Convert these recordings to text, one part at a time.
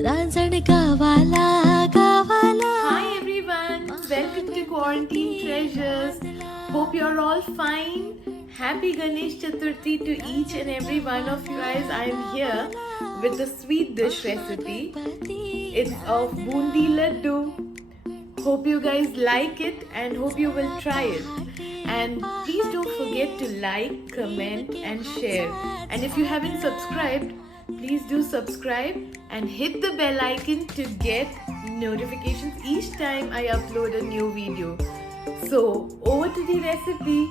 Hi everyone, welcome to Quarantine Treasures. Hope you're all fine. Happy Ganesh Chaturthi to each and every one of you guys. I am here with a sweet dish recipe. It's of Boondi Laddoo. Hope you guys like it and hope you will try it. And please don't forget to like, comment and share. And if you haven't subscribed, please do subscribe and hit the bell icon to get notifications each time I upload a new video. So over to the recipe.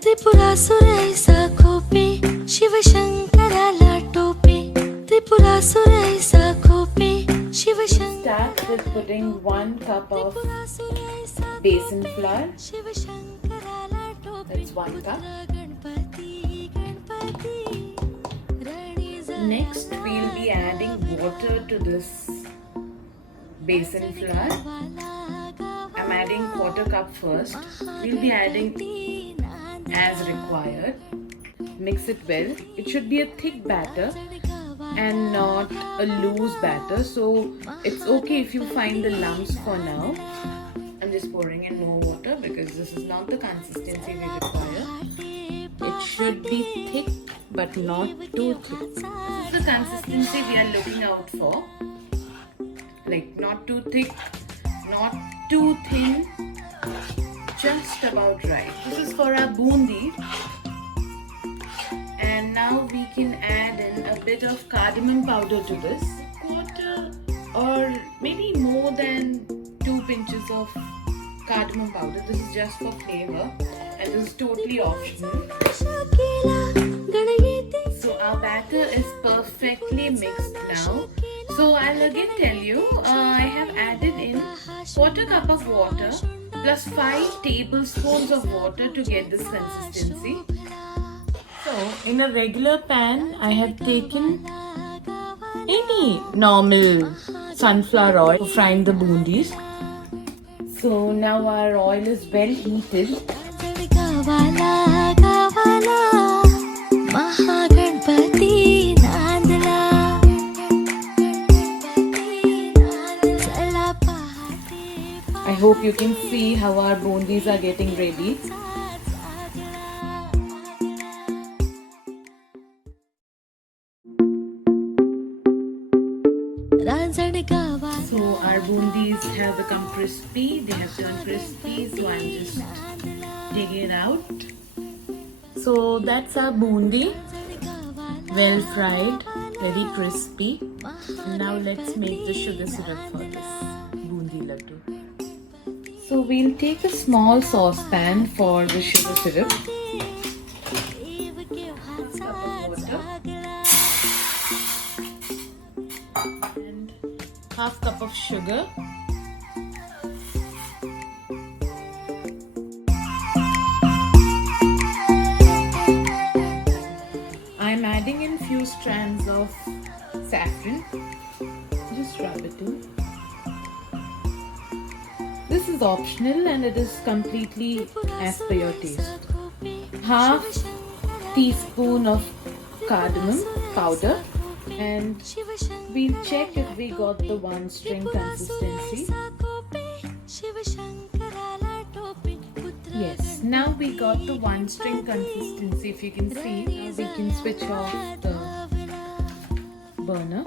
त्रिपुरासुरैसा खोपे शिवशंकराला Tope त्रिपुरासुरैसा खोपे Shivshankar Start with putting 1 cup of besan flour. That's 1 cup. Next we'll be adding water to this besan flour. I'm adding 1/4 cup first. We'll be adding as required. Mix it well. It should be a thick batter and not a loose batter, so it's okay if you find the lumps for now. I'm just pouring in more water because this is not the consistency we require. It should be thick but not too thick. This is the consistency we are looking out for, like not too thick, not too thin, just about right. This is for our boondi. And now we can add in a bit of cardamom powder to this. 1/4 or maybe more than 2 pinches of cardamom powder. This is just for flavor and this is totally optional. So our batter is perfectly mixed now. So I'll again tell you, I have added in 1/4 cup of water plus 5 tablespoons of water to get this consistency. So in a regular pan, I have taken any normal sunflower oil for frying the boondis. So now our oil is well heated. I hope you can see how our boondis are getting ready. So our boondis have become crispy. They have turned crispy, so I'm just taking it out. So that's our boondi, well fried, very crispy. And now let's make the sugar syrup for this boondi laddu. So we'll take a small saucepan for the sugar syrup. Half cup of sugar, I'm adding in few strands of saffron. Just rub it in. This is optional and it is completely as per your taste. Half teaspoon of cardamom powder. And we'll check if we got the 1 string consistency. Yes, now we got the 1 string consistency. If you can see, now we can switch off the burner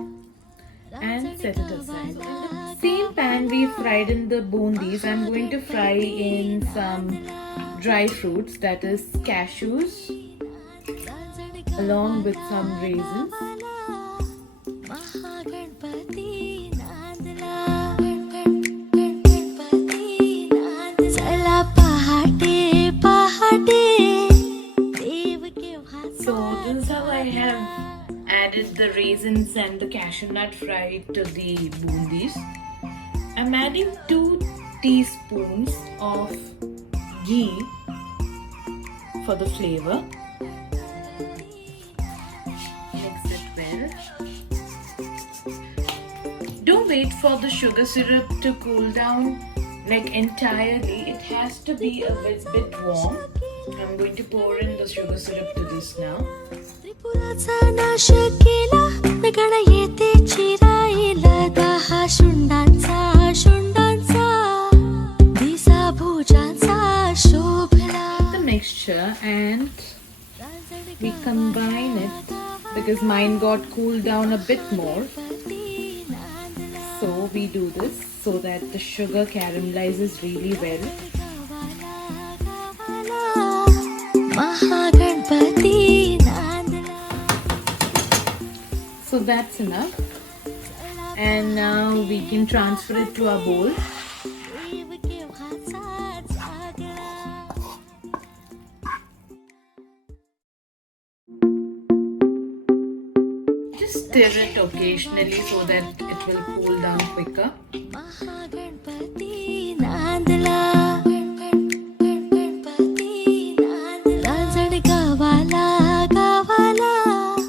and set it aside. In the same pan we fried in the boondis, I'm going to fry in some dry fruits, that is cashews, along with some raisins. So this is how I have added the raisins and the cashew nut fried to the boondis. I'm adding 2 teaspoons of ghee for the flavor. Mix it well. Don't wait for the sugar syrup to cool down like entirely. It has to be a bit warm. I'm going to pour in the sugar syrup to this now. त्रिपुराचा नाश केला गण येते चिराईला दहा शुंडांचा दिसा भुजांचा शोभला. The mixture and we combine it because mine got cooled down a bit more. So we do this so that the sugar caramelizes really well. Mahaganapati. So that's enough. And now we can transfer it to our bowl. Just stir it occasionally so that it will cool down quicker. Mahaganapati नांदला. गणपती नांदला. जड गावाला.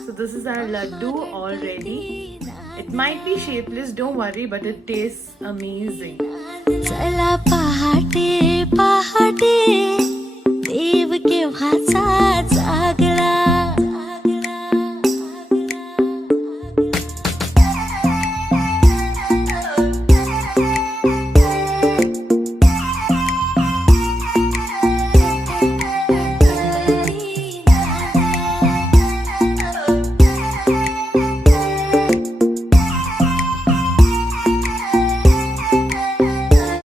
So this is our laddu all ready. It might be shapeless, don't worry, but it tastes amazing. चला पहाटे देव केव्हाचा